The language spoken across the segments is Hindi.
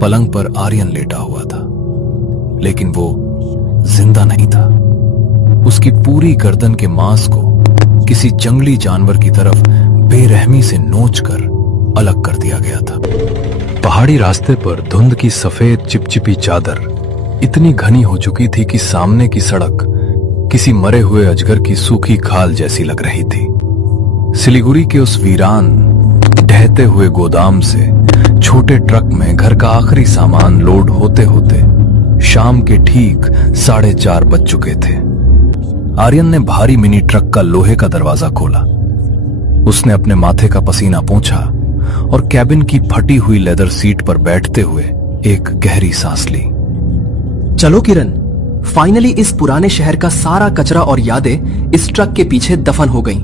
पलंग पर आर्यन लेटा हुआ था, लेकिन वो जिंदा नहीं था। उसकी पूरी गर्दन के मांस को किसी जंगली जानवर की तरफ बेरहमी से नोचकर अलग कर दिया गया था। पहाड़ी रास्ते पर धुंध की सफेद चिपचिपी चादर इतनी घनी हो चुकी थी कि सामने की सड़क किसी मरे हुए अजगर की सूखी खाल जैसी लग रही थी। सिलीगुड़ी के उस वीरान ढहते हुए गोदाम से छोटे ट्रक में घर का आखिरी सामान लोड होते होते शाम के ठीक 4:30 बज चुके थे। आर्यन ने भारी मिनी ट्रक का लोहे का दरवाजा खोला। उसने अपने माथे का पसीना पोंछा और कैबिन की फटी हुई लेदर सीट पर बैठते हुए एक गहरी सांस ली। चलो किरण, फाइनली इस पुराने शहर का सारा कचरा और यादें इस ट्रक के पीछे दफन हो गईं।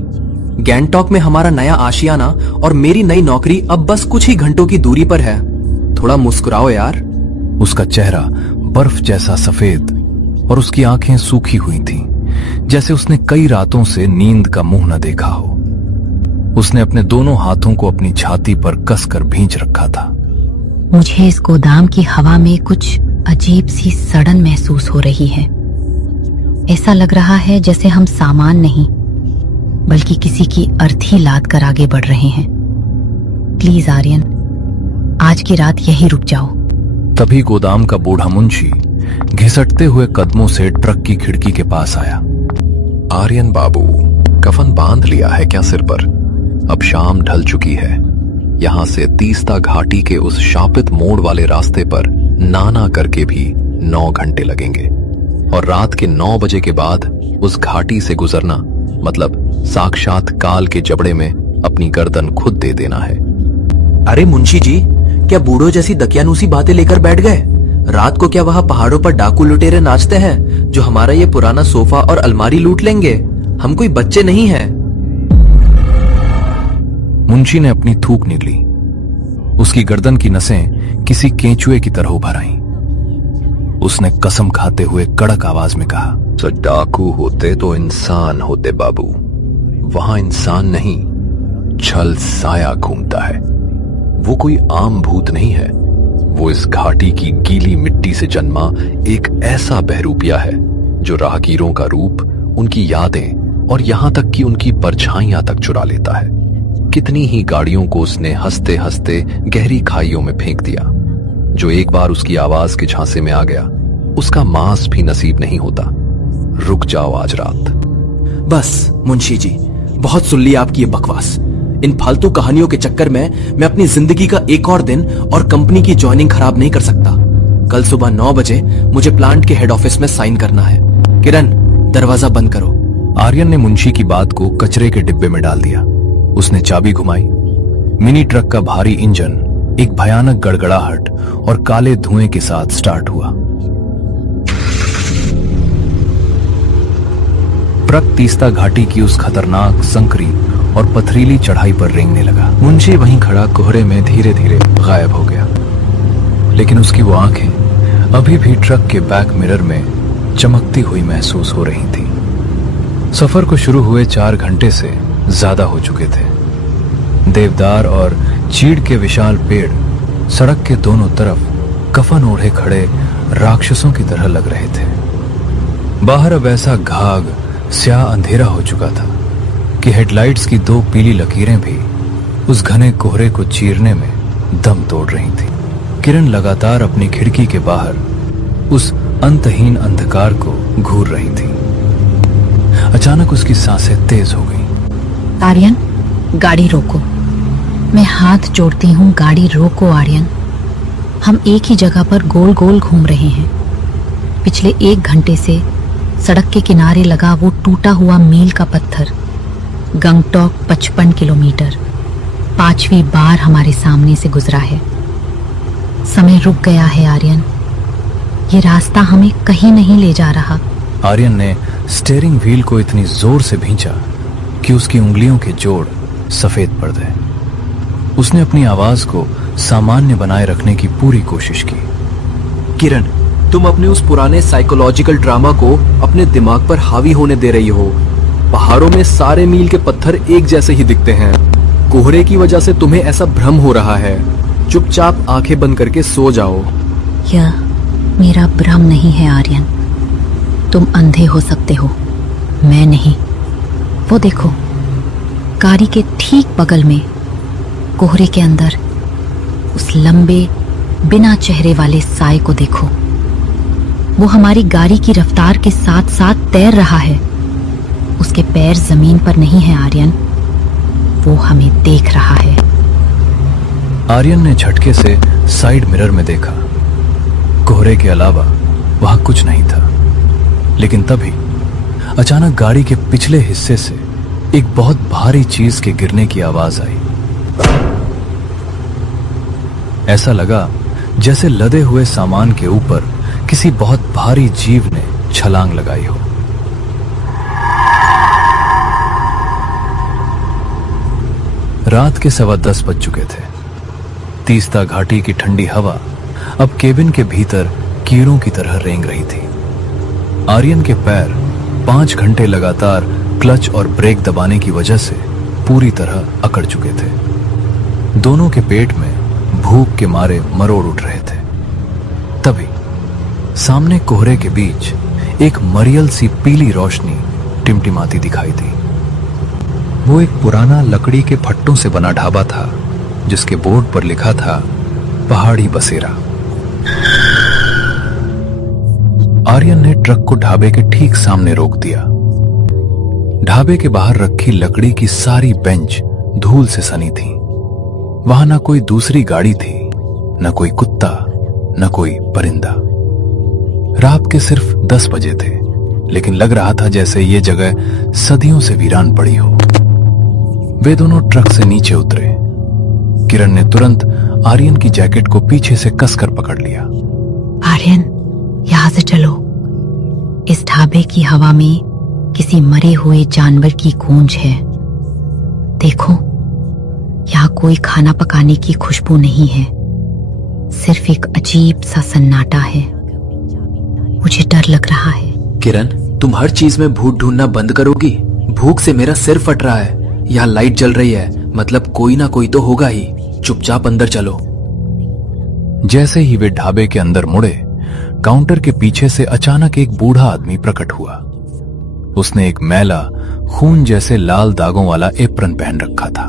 गैंगटॉक में हमारा नया आशियाना और मेरी नई नौकरी अब बस कुछ ही घंटों की दूरी पर है। थोड़ा मुस्कुराओ यार। उसका चेहरा बर्फ जैसा सफेद और उसकी आंखें सूखी हुई थीं, जैसे उसने कई रातों से नींद का मुंह न देखा हो। उसने अपने दोनों हाथों को अपनी छाती पर कसकर भींच रखा था। मुझे इस गोदाम की हवा में कुछ अजीब सी सड़न महसूस हो रही है। ऐसा लग रहा है जैसे हम सामान नहीं बल्कि किसी की अर्थी लाद कर आगे बढ़ रहे हैं। प्लीज आर्यन, आज की रात यहीं रुक जाओ। तभी गोदाम का बूढ़ा मुंशी घिसटते हुए कदमों से ट्रक की खिड़की के पास आया। आर्यन बाबू, कफन बांध लिया है क्या सिर पर? अब शाम ढल चुकी है। यहां से तीस्ता घाटी के उस शापित मोड़ वाले रास्ते पर नाना करके भी 9 घंटे लगेंगे, और रात के 9 बजे के बाद उस घाटी से गुजरना मतलब साक्षात काल के जबड़े में अपनी गर्दन खुद दे देना है। अरे मुंशी जी, क्या बूढ़ों जैसी दकियानूसी बातें लेकर बैठ गए? रात को क्या वहां पहाड़ों पर डाकू लुटेरे नाचते हैं जो हमारा ये पुराना सोफा और अलमारी लूट लेंगे? हम कोई बच्चे नहीं हैं। मुंशी ने अपनी थूक निगली। उसकी गर्दन की नसें किसी केंचुए की तरह उभर आईं। उसने कसम खाते हुए कड़क आवाज में कहा, तो डाकू होते तो इंसान होते बाबू। वहां इंसान नहीं, छल साया घूमता है। वो कोई आम भूत नहीं है। वो इस घाटी की गीली मिट्टी से जन्मा एक ऐसा बहरूपिया है जो राहगीरों का रूप, उनकी यादें और यहां तक कि उनकी परछाइयां तक चुरा लेता है। कितनी ही गाड़ियों को उसने हंसते हंसते गहरी खाइयों में फेंक दिया। जो एक बार उसकी आवाज के झांसे में आ गया, उसका मांस भी नसीब नहीं होता। रुक जाओ आज रात। बस मुंशी जी, बहुत सुन ली आपकी ये बकवास। इन फालतू कहानियों के चक्कर में मैं अपनी जिंदगी का एक और दिन और कंपनी की ज्वाइनिंग खराब नहीं कर सकता। कल सुबह 9 बजे मुझे प्लांट के हेड ऑफिस में साइन करना है। किरण, दरवाजा बंद करो। आर्यन ने मुंशी की बात को कचरे के डिब्बे में डाल दिया। उसने चाबी घुमाई। मिनी ट्रक का भारी इंजन एक भयानक गड़गड़ाहट और काले धुएं के साथ स्टार्ट हुआ। ट्रक तीस्ता घाटी की उस खतरनाक, संकरी और पथरीली चढ़ाई पर रेंगने लगा। मुंशी वहीं खड़ा कोहरे में धीरे धीरे गायब हो गया, लेकिन उसकी वो आंखें अभी भी ट्रक के बैक मिरर में चमकती हुई महसूस हो रही थी। सफर को शुरू हुए 4 घंटे से ज्यादा हो चुके थे। देवदार और चीड़ के विशाल पेड़ सड़क के दोनों तरफ कफन ओढ़े खड़े राक्षसों की तरह लग रहे थे। बाहर अब ऐसा घाघ स्याह अंधेरा हो चुका था कि हेडलाइट्स की 2 पीली लकीरें भी उस घने कोहरे को चीरने में दम तोड़ रही थी। किरण लगातार अपनी खिड़की के बाहर उस अंतहीन अंधकार को घूर रही थी। अचानक उसकी सांसें तेज हो गईं। आर्यन, गाड़ी रोको। मैं हाथ जोड़ती हूँ, गाड़ी रोको आर्यन। हम एक ही जगह पर गोल गोल घूम रहे हैं। पिछले 1 घंटे से सड़क के किनारे लगा वो टूटा हुआ मील का पत्थर, गंगटॉक 55 किलोमीटर 5वीं बार हमारे सामने से गुजरा है। समय रुक गया है आर्यन। ये रास्ता हमें कहीं नहीं ले जा रहा। आर्यन ने स्टीयरिंग व्हील को इतनी जोर से भींचा कि उसकी उंगलियों के जोड़ सफेद पड़ गए। उसने अपनी आवाज को सामान्य बनाए रखने की पूरी कोशिश की। किरण, तुम अपने उस पुराने साइकोलॉजिकल ड्रामा को अपने दिमाग पर हावी होने दे रही हो। पहाड़ों में सारे मील के पत्थर एक जैसे ही दिखते हैं। कोहरे की वजह से तुम्हें ऐसा भ्रम हो रहा है। चुपचाप आंखें बंद करके सो जाओ। यह मेरा भ्रम नहीं है आर्यन। तुम अंधे हो सकते हो, मैं नहीं। वो देखो, गाड़ी के ठीक बगल में कोहरे के अंदर उस लंबे बिना चेहरे वाले साए को देखो। वो हमारी गाड़ी की रफ्तार के साथ साथ तैर रहा है। उसके पैर जमीन पर नहीं है आर्यन, वो हमें देख रहा है। आर्यन ने झटके से साइड मिरर में देखा। कोहरे के अलावा वहां कुछ नहीं था। लेकिन तभी अचानक गाड़ी के पिछले हिस्से से एक बहुत भारी चीज के गिरने की आवाज आई। ऐसा लगा जैसे लदे हुए सामान के ऊपर किसी बहुत भारी जीव ने छलांग लगाई हो। रात के 10:15 बज चुके थे। तीस्ता घाटी की ठंडी हवा अब केबिन के भीतर कीड़ों की तरह रेंग रही थी। आर्यन के पैर 5 घंटे लगातार क्लच और ब्रेक दबाने की वजह से पूरी तरह अकड़ चुके थे। दोनों के पेट में भूख के मारे मरोड़ उठ रहे थे। तभी सामने कोहरे के बीच एक मरियल सी पीली रोशनी टिमटिमाती दिखाई दी। वो एक पुराना लकड़ी के फट्टों से बना ढाबा था, जिसके बोर्ड पर लिखा था पहाड़ी बसेरा। आर्यन ने ट्रक को ढाबे के ठीक सामने रोक दिया। ढाबे के बाहर रखी लकड़ी की सारी बेंच धूल से सनी थी। वहां न कोई दूसरी गाड़ी थी, न कोई कुत्ता, न कोई परिंदा। रात के सिर्फ 10 बजे थे, लेकिन लग रहा था जैसे ये जगह सदियों से वीरान पड़ी हो। वे दोनों ट्रक से नीचे उतरे। किरण ने तुरंत आर्यन की जैकेट को पीछे से कसकर पकड़ लिया। आर्यन, यहां से चलो। इस ढाबे की हवा में किसी मरे हुए जानवर की गूंज है। देखो, यहाँ कोई खाना पकाने की खुशबू नहीं है, सिर्फ एक अजीब सा सन्नाटा है। मुझे डर लग रहा है। किरण, तुम हर चीज में भूत ढूंढना बंद करोगी? भूख से मेरा सिर फट रहा है। यहाँ लाइट जल रही है, मतलब कोई ना कोई तो होगा ही। चुपचाप अंदर चलो। जैसे ही वे ढाबे के अंदर मुड़े, काउंटर के पीछे से अचानक एक बूढ़ा आदमी प्रकट हुआ। उसने एक मैला, खून जैसे लाल दागों वाला एप्रन पहन रखा था।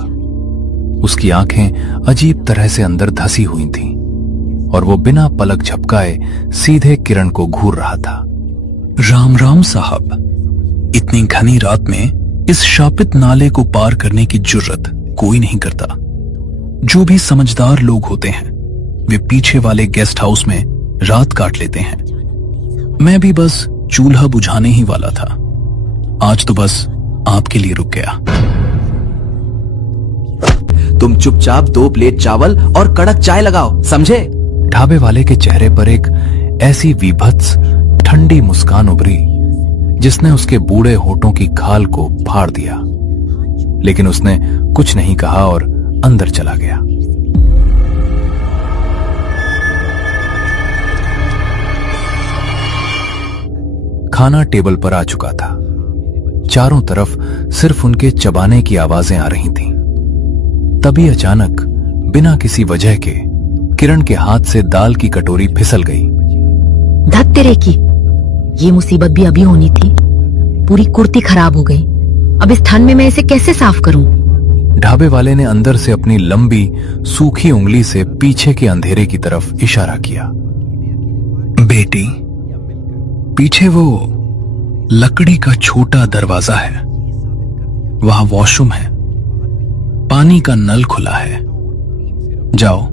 उसकी आंखें अजीब तरह से अंदर धसी हुई थीं और वो बिना पलक झपकाए सीधे किरण को घूर रहा था। राम राम साहब, इतनी घनी रात में इस शापित नाले को पार करने की जुर्रत कोई नहीं करता। जो भी समझदार लोग होते हैं वे पीछे वाले गेस्ट हाउस में रात काट लेते हैं। मैं भी बस चूल्हा बुझाने ही वाला था। आज तो बस आपके लिए रुक गया। तुम चुपचाप 2 प्लेट चावल और कड़क चाय लगाओ, समझे? ढाबे वाले के चेहरे पर एक ऐसी विभत्स ठंडी मुस्कान उभरी जिसने उसके बूढ़े होठों की खाल को फाड़ दिया। लेकिन उसने कुछ नहीं कहा और अंदर चला गया। खाना टेबल पर आ चुका था। चारों तरफ सिर्फ उनके चबाने की आवाजें आ रही थीं। तभी अचानक बिना किसी वजह के किरण के हाथ से दाल की कटोरी फिसल गई। धत तेरे की, ये मुसीबत भी अभी होनी थी। पूरी कुर्ती खराब हो गई। अब इस ठंड में मैं इसे कैसे साफ करूं? ढाबे वाले ने अंदर से अपनी लंबी सूखी उंगली से पीछे के अंधेरे की तरफ इशारा किया। बेटी, पीछे वो लकड़ी का छोटा दरवाजा है, वहां वॉशरूम है। पानी का नल खुला है, जाओ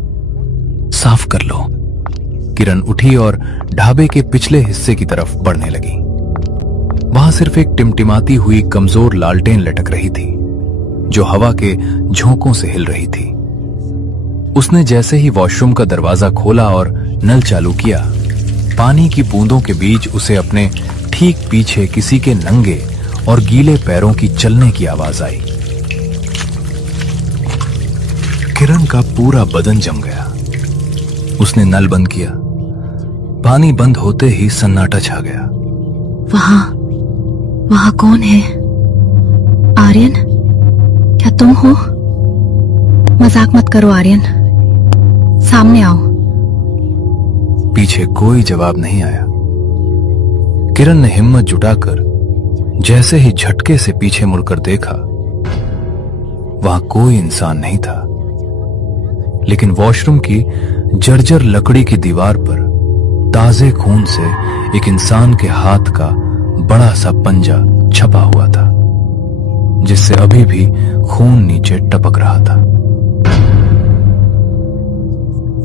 साफ कर लो। किरण उठी और ढाबे के पिछले हिस्से की तरफ बढ़ने लगी। वहां सिर्फ एक टिमटिमाती हुई कमजोर लालटेन लटक रही थी जो हवा के झोंकों से हिल रही थी। उसने जैसे ही वॉशरूम का दरवाजा खोला और नल चालू किया, पानी की बूंदों के बीच उसे अपने ठीक पीछे किसी के नंगे और गीले पैरों की चलने की आवाज आई। किरण का पूरा बदन जम गया। उसने नल बंद किया। पानी बंद होते ही सन्नाटा छा गया। वहां कौन है? आर्यन, क्या तुम हो? मजाक मत करो आर्यन, सामने आओ। पीछे कोई जवाब नहीं आया। किरण ने हिम्मत जुटाकर जैसे ही झटके से पीछे मुड़कर देखा, वहां कोई इंसान नहीं था, लेकिन वॉशरूम की जर्जर लकड़ी की दीवार पर ताजे खून से एक इंसान के हाथ का बड़ा सा पंजा छपा हुआ था, जिससे अभी भी खून नीचे टपक रहा था।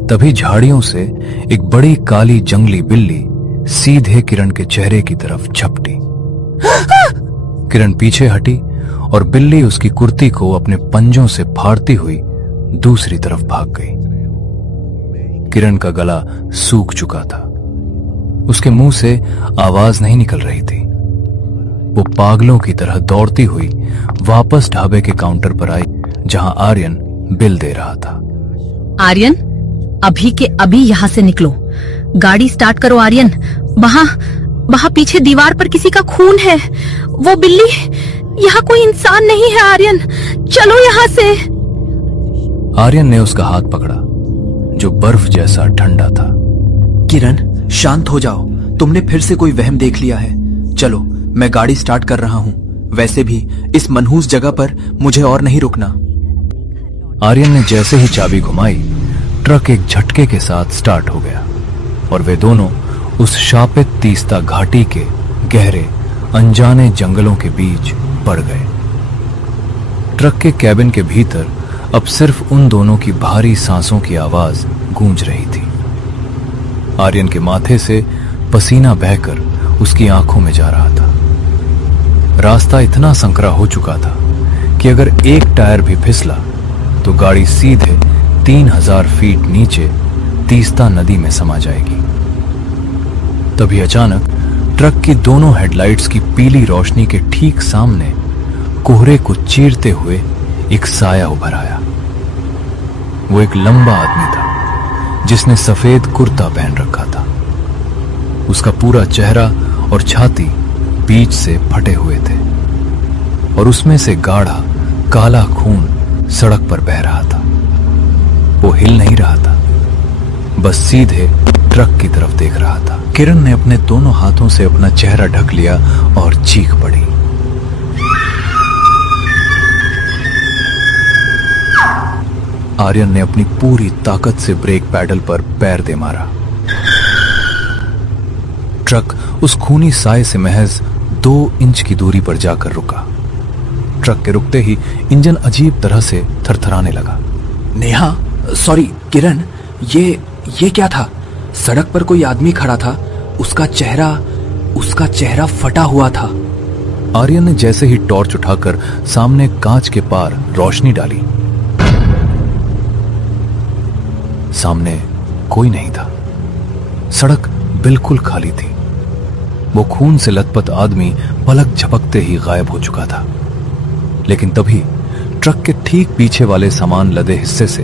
तभी झाड़ियों से एक बड़ी काली जंगली बिल्ली सीधे किरण के चेहरे की तरफ झपटी। किरण पीछे हटी और बिल्ली उसकी कुर्ती को अपने पंजों से फाड़ती हुई दूसरी तरफ भाग गई। किरण का गला सूख चुका था, उसके मुंह से आवाज नहीं निकल रही थी। वो पागलों की तरह दौड़ती हुई वापस ढाबे के काउंटर पर आई, जहां आर्यन बिल दे रहा था। आर्यन, अभी के अभी यहाँ से निकलो। गाड़ी स्टार्ट करो आर्यन। वहाँ पीछे दीवार पर किसी का खून है। वो बिल्ली, यहाँ कोई इंसान नहीं है आर्यन, चलो यहाँ से। आर्यन ने उसका हाथ पकड़ा, जो बर्फ जैसा ठंडा था। किरण, शांत हो जाओ, तुमने फिर से कोई वहम देख लिया है। चलो, मैं गाड़ी स्टार्ट कर रहा हूँ। वैसे भी इस मनहूस जगह पर मुझे और नहीं रुकना। आर्यन ने जैसे ही चाबी घुमाई, ट्रक एक झटके के साथ स्टार्ट हो गया और वे दोनों उस शापित तीस्ता घाटी के गहरे अनजाने जंगलों के बीच पड़ गए। ट्रक के कैबिन के भीतर अब सिर्फ उन दोनों की भारी सांसों की आवाज गूंज रही थी। आर्यन के माथे से पसीना बहकर उसकी आंखों में जा रहा था। रास्ता इतना संकरा हो चुका था कि अगर एक टायर भी फिसला तो गाड़ी सीधे 3000 फीट नीचे तीस्ता नदी में समा जाएगी। तभी अचानक ट्रक की दोनों हेडलाइट्स की पीली रोशनी के ठीक सामने कोहरे को चीरते हुए एक साया उभर आया। वो एक लंबा आदमी था, जिसने सफेद कुर्ता पहन रखा था। उसका पूरा चेहरा और छाती बीच से फटे हुए थे और उसमें से गाढ़ा काला खून सड़क पर बह रहा था। वो हिल नहीं रहा था, बस सीधे ट्रक की तरफ देख रहा था। किरण ने अपने दोनों हाथों से अपना चेहरा ढक लिया और चीख पड़ी। आर्यन ने अपनी पूरी ताकत से ब्रेक पैडल पर पैर दे मारा। ट्रक उस खूनी साए से महज 2 इंच की दूरी पर जाकर रुका। ट्रक के रुकते ही इंजन अजीब तरह से थरथराने लगा। नेहा, सॉरी किरण, ये क्या था? सड़क पर कोई आदमी खड़ा था, उसका चेहरा फटा हुआ था। आर्यन ने जैसे ही टॉर्च उठाकर सामने कांच के पार रोशनी डाली, सामने कोई नहीं था। सड़क बिल्कुल खाली थी। वो खून से लथपथ आदमी पलक झपकते ही गायब हो चुका था। लेकिन तभी ट्रक के ठीक पीछे वाले सामान लदे हिस्से से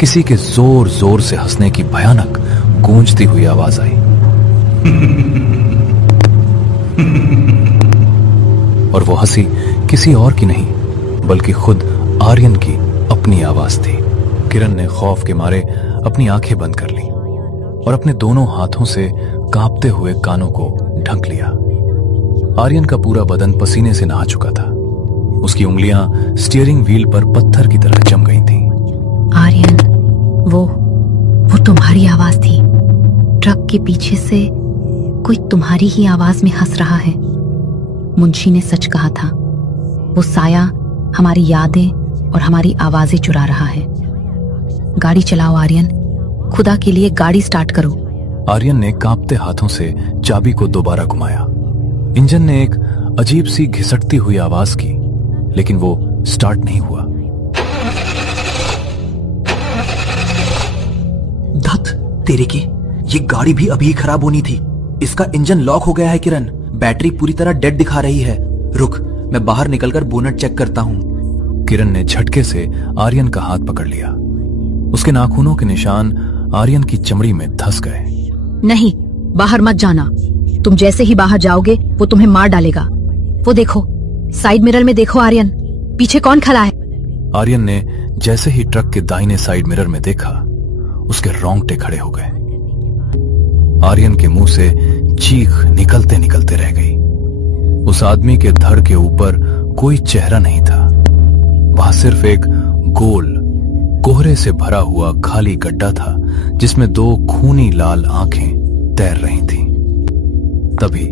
किसी के जोर जोर से हंसने की भयानक गूंजती हुई आवाज आई। और वो हंसी किसी और की नहीं, बल्कि खुद आर्यन की अपनी आवाज थी। किरण ने खौफ के मारे अपनी आंखें बंद कर ली और अपने दोनों हाथों से कांपते हुए कानों को ढक लिया। आर्यन का पूरा बदन पसीने से नहा चुका था। उसकी उंगलियां स्टीयरिंग व्हील पर पत्थर की तरह जम गई थीं। आर्यन, वो तुम्हारी आवाज थी। ट्रक के पीछे से कोई तुम्हारी ही आवाज में हंस रहा है। मुंशी ने सच कहा था, वो साया हमारी यादें और हमारी आवाजें चुरा रहा है। गाड़ी चलाओ आर्यन, खुदा के लिए गाड़ी स्टार्ट करो। आर्यन ने कांपते हाथों से चाबी को दोबारा घुमाया। इंजन ने एक अजीब सी घिसटती हुई आवाज की, लेकिन वो स्टार्ट नहीं हुआ। धत तेरे की, ये गाड़ी भी अभी खराब होनी थी। इसका इंजन लॉक हो गया है किरण। बैटरी पूरी तरह डेड दिखा रही है। रुक, मैं बाहर निकलकर बोनट चेक करता हूँ। किरण ने झटके से आर्यन का हाथ पकड़ लिया। उसके नाखूनों के निशान आर्यन की चमड़ी में धंस गए। नहीं, बाहर मत जाना। तुम जैसे ही बाहर जाओगे वो तुम्हें मार डालेगा। वो देखो, साइड मिरर में देखो आर्यन, पीछे कौन खड़ा है? आर्यन ने जैसे ही ट्रक के दाहिने साइड मिरर में देखा, उसके रोंगटे खड़े हो गए। आर्यन के मुंह से चीख निकलते निकलते रह गई। उस आदमी के धड़ के ऊपर कोई चेहरा नहीं था। वहां सिर्फ एक गोल कोहरे से भरा हुआ खाली गड्ढा था, जिसमें दो खूनी लाल आंखें तैर रही थीं। तभी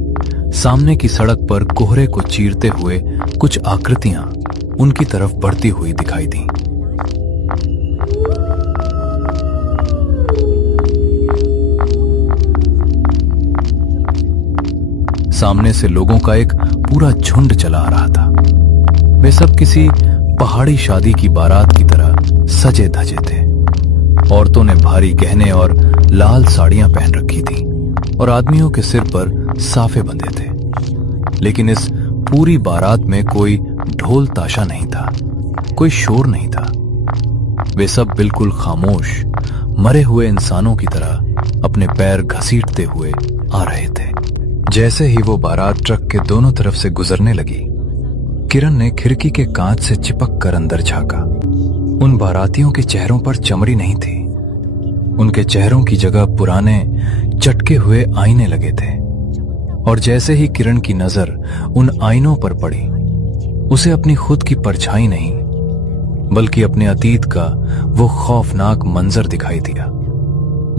सामने की सड़क पर कोहरे को चीरते हुए कुछ आकृतियां उनकी तरफ बढ़ती हुई दिखाई दी। सामने से लोगों का एक पूरा झुंड चला आ रहा था। वे सब किसी पहाड़ी शादी की बारात की तरह सजे धजे थे। औरतों ने भारी गहने और लाल साड़ियां पहन रखी थी और आदमियों के सिर पर साफे बंधे थे। लेकिन इस पूरी बारात में कोई ढोल ताशा नहीं था, कोई शोर नहीं था। वे सब बिल्कुल खामोश मरे हुए इंसानों की तरह अपने पैर घसीटते हुए आ रहे थे। जैसे ही वो बारात ट्रक के दोनों तरफ से गुजरने लगी, किरण ने खिड़की के कांच से चिपक कर अंदर झांका। उन बारातियों के चेहरों पर चमड़ी नहीं थी। उनके चेहरों की जगह पुराने चटके हुए आईने लगे थे। और जैसे ही किरण की नजर उन आईनों पर पड़ी, उसे अपनी खुद की परछाई नहीं बल्कि अपने अतीत का वो खौफनाक मंजर दिखाई दिया,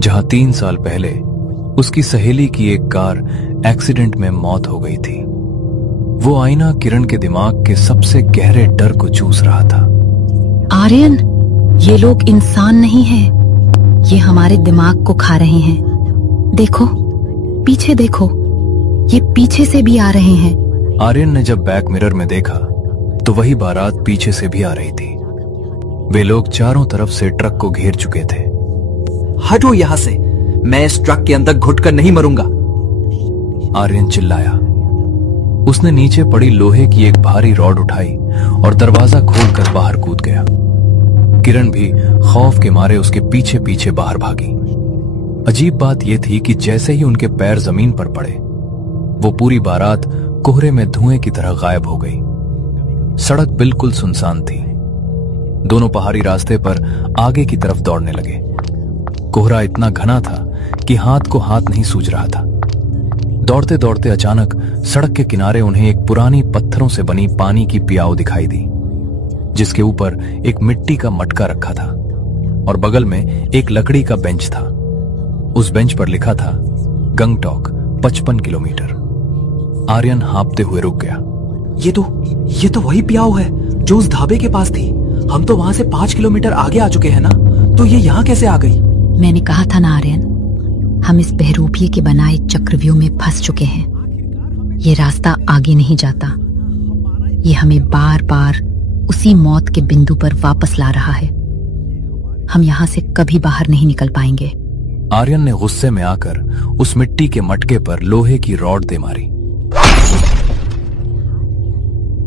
जहां 3 साल पहले उसकी सहेली की एक कार एक्सीडेंट में मौत हो गई थी। वो आईना किरण के दिमाग के सबसे गहरे डर को चूस रहा था। आर्यन, ये लोग इंसान नहीं हैं। ये हमारे दिमाग को खा रहे हैं। देखो, पीछे देखो, ये पीछे से भी आ रहे हैं। आर्यन ने जब बैक मिरर में देखा तो वही बारात पीछे से भी आ रही थी। वे लोग चारों तरफ से ट्रक को घेर चुके थे। हटो यहां से, मैं इस ट्रक के अंदर घुटकर नहीं मरूंगा, आर्यन चिल्लाया। उसने नीचे पड़ी लोहे की एक भारी रॉड उठाई और दरवाजा खोलकर बाहर कूद गया। किरण भी खौफ के मारे उसके पीछे पीछे बाहर भागी। अजीब बात यह थी कि जैसे ही उनके पैर जमीन पर पड़े, वो पूरी बारात कोहरे में धुएं की तरह गायब हो गई। सड़क बिल्कुल सुनसान थी। दोनों पहाड़ी रास्ते पर आगे की तरफ दौड़ने लगे। कोहरा इतना घना था कि हाथ को हाथ नहीं सूझ रहा था। दौड़ते दौड़ते अचानक सड़क के किनारे उन्हें एक पुरानी पत्थरों से बनी पानी की पियाव दिखाई दी, जिसके ऊपर एक मिट्टी का मटका रखा था और बगल में एक लकड़ी का बेंच था। उस बेंच पर लिखा था गंगटॉक 55 किलोमीटर। आर्यन हाँपते हुए रुक गया। ये तो वही पियाव है जो उस ढाबे के पास थी। हम तो वहां से 5 किलोमीटर आगे आ चुके हैं ना, तो ये यहाँ कैसे आ गई? मैंने कहा था ना आर्यन, हम इस बहरूपिये के बनाए चक्रव्यूह में फंस चुके हैं। ये रास्ता आगे नहीं जाता। ये हमें बार बार उसी मौत के बिंदु पर वापस ला रहा है। हम यहां से कभी बाहर नहीं निकल पाएंगे। आर्यन ने गुस्से में आकर उस मिट्टी के मटके पर लोहे की रॉड दे मारी।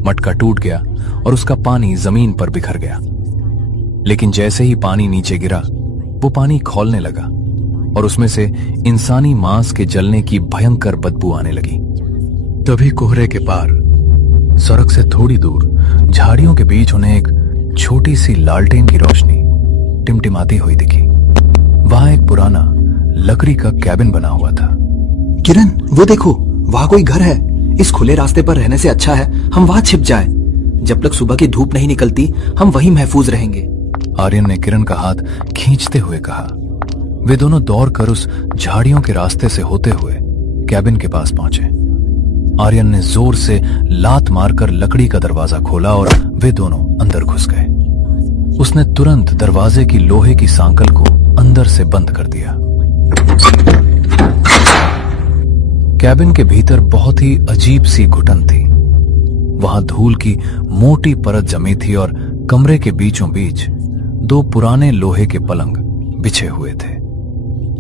मटका टूट गया और उसका पानी जमीन पर बिखर गया। लेकिन जैसे ही पानी नीचे गिरा, वो पानी खौलने लगा और उसमें से इंसानी मांस के जलने की भयंकर बदबू आने लगी। तभी कोहरे के पार सड़क से थोड़ी दूर झाड़ियों के बीच उन्हें एक छोटी सी लालटेन की रोशनी टिमटिमाती हुई दिखी। वहां एक पुराना लकड़ी का कैबिन बना हुआ था। किरण, वो देखो, वहां कोई घर है। इस खुले रास्ते पर रहने से अच्छा है हम वहां छिप जाएं। जब तक सुबह की धूप नहीं निकलती, हम वहीं महफूज रहेंगे। आर्यन ने किरण का हाथ खींचते हुए कहा। वे दोनों दौड़कर उस झाड़ियों के रास्ते से होते हुए कैबिन के पास पहुंचे। आर्यन ने जोर से लात मारकर लकड़ी का दरवाजा खोला और वे दोनों अंदर घुस गए। उसने तुरंत दरवाजे की लोहे की सांकल को अंदर से बंद कर दिया। कैबिन के भीतर बहुत ही अजीब सी घुटन थी। वहां धूल की मोटी परत जमी थी और कमरे के बीचों बीच 2 पुराने लोहे के पलंग बिछे हुए थे।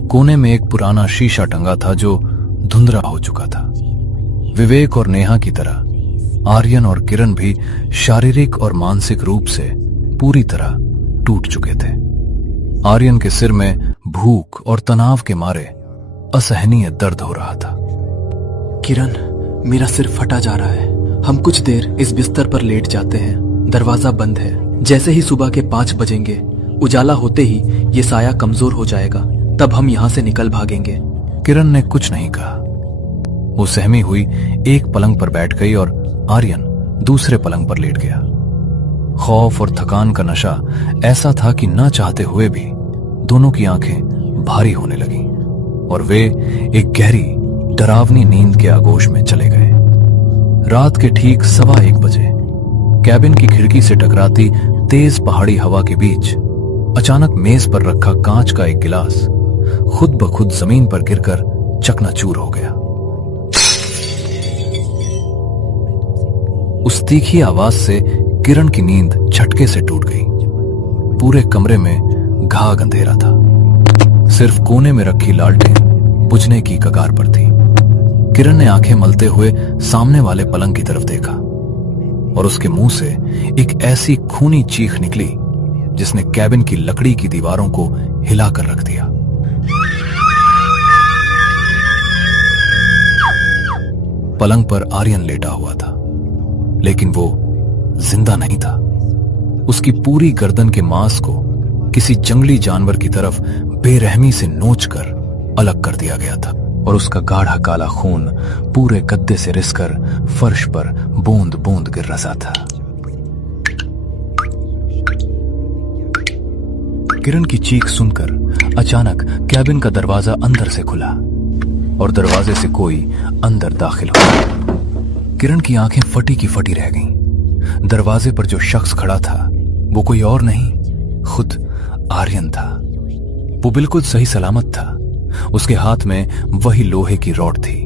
कोने में एक पुराना शीशा टंगा था जो धुंधला हो चुका था। विवेक और नेहा की तरह आर्यन और किरण भी शारीरिक और मानसिक रूप से पूरी तरह टूट चुके थे। आर्यन के सिर में भूख और तनाव के मारे असहनीय दर्द हो रहा था। किरण, मेरा सिर फटा जा रहा है। हम कुछ देर इस बिस्तर पर लेट जाते हैं। दरवाजा बंद है, जैसे ही सुबह के 5 बजेंगे, उजाला होते ही ये साया कमजोर हो जाएगा, तब हम यहां से निकल भागेंगे। किरण ने कुछ नहीं कहा। वो सहमी हुई एक पलंग पर बैठ गई और आर्यन दूसरे पलंग पर लेट गया। खौफ और थकान का नशा ऐसा था कि ना चाहते हुए भी दोनों की आंखें भारी होने लगी और वे एक गहरी डरावनी नींद के आगोश में चले गए। रात के ठीक 1:15 बजे कैबिन की खिड़की से टकराती तेज पहाड़ी हवा के बीच अचानक मेज पर रखा कांच का एक गिलास खुद ब खुद जमीन पर गिरकर चकनाचूर हो गया। उस तीखी आवाज से किरण की नींद झटके से टूट गई। पूरे कमरे में घाघ अंधेरा था। सिर्फ कोने में रखी लालटेन बुझने की कगार पर थी। किरण ने आंखें मलते हुए सामने वाले पलंग की तरफ देखा और उसके मुंह से एक ऐसी खूनी चीख निकली जिसने कैबिन की लकड़ी की दीवारों को हिलाकर रख दिया। पलंग पर आर्यन लेटा हुआ था, लेकिन वो जिंदा नहीं था। उसकी पूरी गर्दन के मांस को किसी जंगली जानवर की तरफ बेरहमी से नोचकर अलग कर दिया गया था और उसका गाढ़ा काला खून पूरे गद्दे से रिसकर फर्श पर बूंद बूंद गिर रहा था। किरण की चीख सुनकर अचानक कैबिन का दरवाजा अंदर से खुला और दरवाजे से कोई अंदर दाखिल हुआ। किरण की आंखें फटी की फटी रह गईं। दरवाजे पर जो शख्स खड़ा था वो कोई और नहीं, खुद आर्यन था। वो बिल्कुल सही सलामत था। उसके हाथ में वही लोहे की रॉड थी।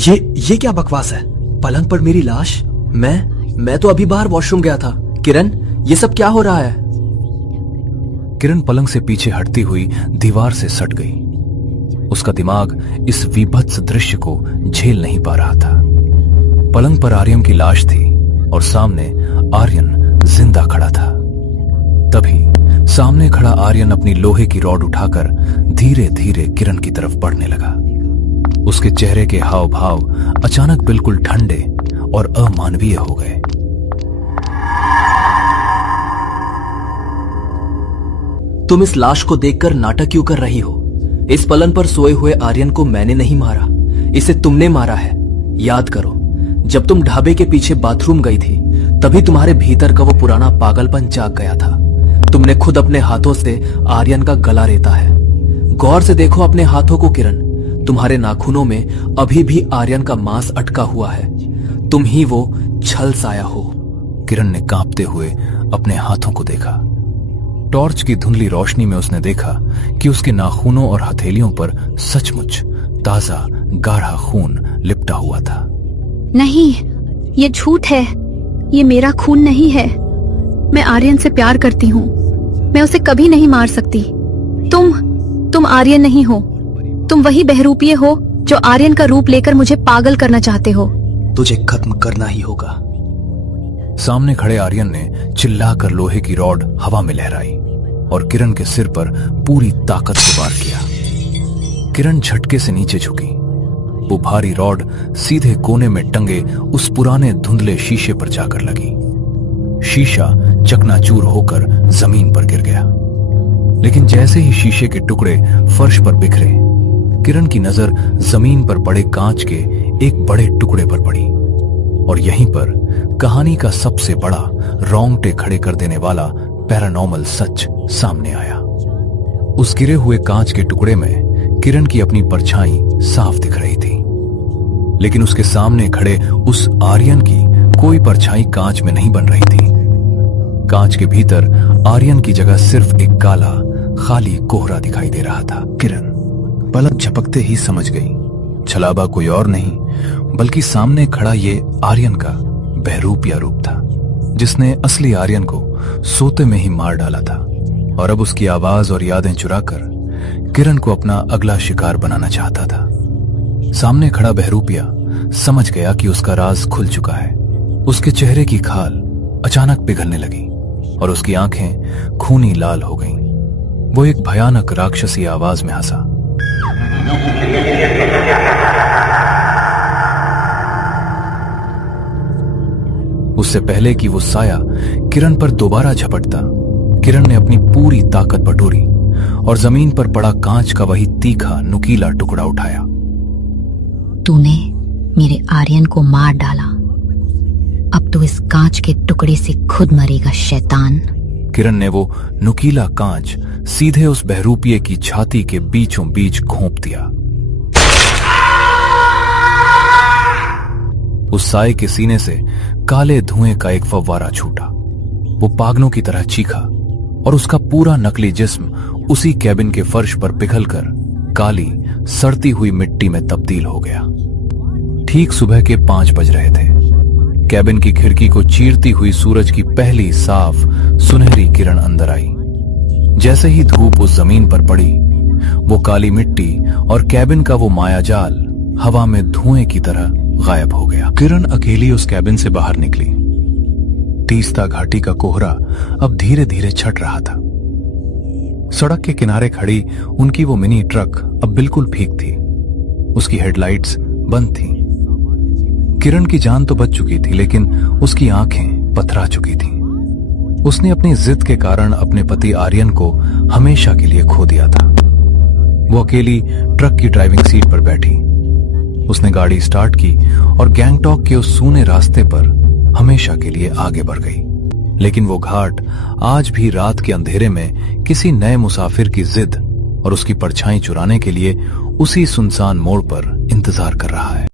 ये क्या बकवास है? पलंग पर मेरी लाश? मैं तो अभी बाहर वॉशरूम गया था। किरण, ये सब क्या हो रहा है? किरण पलंग से पीछे हटती हुई दीवार से सट गई। उसका दिमाग इस विभत्स दृश्य को झेल नहीं पा रहा था। पलंग पर आर्यन की लाश थी और सामने आर्यन जिंदा खड़ा था। तभी सामने खड़ा आर्यन अपनी लोहे की रॉड उठाकर धीरे धीरे किरण की तरफ बढ़ने लगा। उसके चेहरे के हाव भाव अचानक बिल्कुल ठंडे और अमानवीय हो गए। तुम इस लाश को देखकर नाटक क्यों कर रही हो? इस पलंग पर सोए हुए आर्यन को मैंने नहीं मारा, इसे तुमने मारा है। याद करो, जब तुम ढाबे के पीछे बाथरूम गई थी तभी तुम्हारे भीतर का वो पुराना पागलपन जाग गया था। तुमने खुद अपने हाथों से आर्यन का गला रेता है। गौर से देखो अपने हाथों को किरण, तुम्हारे नाखूनों में अभी भी आर्यन का मांस अटका हुआ है। तुम ही वो छल साया हो। किरण ने कांपते हुए अपने हाथों को देखा। टॉर्च की धुंधली रोशनी में उसने देखा कि उसके नाखूनों और हथेलियों पर सचमुच ताजा गाढ़ा खून लिपटा हुआ था। नहीं, ये झूठ है। ये मेरा खून नहीं है। मैं आर्यन से प्यार करती हूँ। मैं उसे कभी नहीं मार सकती। तुम आर्यन नहीं हो। तुम वही बहरूपिये हो जो आर्यन का रूप लेकर मुझे पागल करना चाहते हो। तुझे खत्म करना ही होगा। सामने खड़े आर्यन ने चिल्लाकर लोहे की रॉड हवा में लहराई और किरण के सिर पर पूरी ताकत से वार किया। किरण झटके से नीचे झुकी। वो भारी रॉड सीधे कोने में टंगे उस पुराने धुंधले शीशे पर जाकर लगी। शीशा चकनाचूर होकर जमीन पर गिर गया। लेकिन जैसे ही शीशे के टुकड़े फर्श पर बिखरे, किरण की नजर जमीन पर पड़े कांच के एक बड़े टुकड़े पर पड़ी और यहीं पर कहानी का सबसे बड़ा रोंगटे खड़े कर देने वाला पैरानॉर्मल सच सामने आया। उस गिरे हुए कांच के टुकड़े में किरण की अपनी परछाई साफ दिख रही थी, लेकिन उसके सामने खड़े उस आर्यन की कोई परछाई कांच में नहीं बन रही थी। कांच के भीतर आर्यन की जगह सिर्फ एक काला खाली कोहरा दिखाई दे रहा था। किरण पलक झपकते ही समझ गई, छलावा कोई और नहीं बल्कि सामने खड़ा ये आर्यन का बहरूपिया रूप था, जिसने असली आर्यन को सोते में ही मार डाला था और अब उसकी आवाज और यादें चुराकर किरण को अपना अगला शिकार बनाना चाहता था। सामने खड़ा बहरूपिया समझ गया कि उसका राज खुल चुका है। उसके चेहरे की खाल अचानक पिघलने लगी और उसकी आंखें खूनी लाल हो गईं। वो एक भयानक राक्षसी आवाज में हंसा। उससे पहले कि वो साया किरण पर दोबारा झपटता, किरण ने अपनी पूरी ताकत बटोरी और जमीन पर पड़ा कांच का वही तीखा नुकीला टुकड़ा उठाया। तूने मेरे आर्यन को मार डाला, अब तू इस कांच के टुकड़े से खुद मरेगा शैतान। किरण ने वो नुकीला कांच सीधे उस बहरूपिये की छाती के बीचों बीच घोंप दिया। उस साए के सीने से काले धुएं का एक फव्वारा छूटा। वो पागलों की तरह चीखा और उसका पूरा नकली जिस्म उसी कैबिन के फर्श पर पिघलकर काली सड़ती हुई मिट्टी में तब्दील हो गया। ठीक सुबह के 5 बज रहे थे। कैबिन की खिड़की को चीरती हुई सूरज की पहली साफ सुनहरी किरण अंदर आई। जैसे ही धूप उस जमीन पर पड़ी, वो काली मिट्टी और कैबिन का वो मायाजाल हवा में धुएं की तरह गायब हो गया। किरण अकेली उस कैबिन से बाहर निकली। तीस्ता घाटी का कोहरा अब धीरे धीरे छट रहा था। सड़क के किनारे खड़ी उनकी वो मिनी ट्रक अब बिल्कुल फीक थी। उसकी हेडलाइट्स बंद थीं। किरण की जान तो बच चुकी थी, लेकिन उसकी आंखें पथरा चुकी थीं। उसने अपनी जिद के कारण अपने पति आर्यन को हमेशा के लिए खो दिया था। वो अकेली ट्रक की ड्राइविंग सीट पर बैठी। उसने गाड़ी स्टार्ट की और गैंगटॉक के उस सूने रास्ते पर हमेशा के लिए आगे बढ़ गई। लेकिन वो घाट आज भी रात के अंधेरे में किसी नए मुसाफिर की जिद और उसकी परछाई चुराने के लिए उसी सुनसान मोड़ पर इंतजार कर रहा है।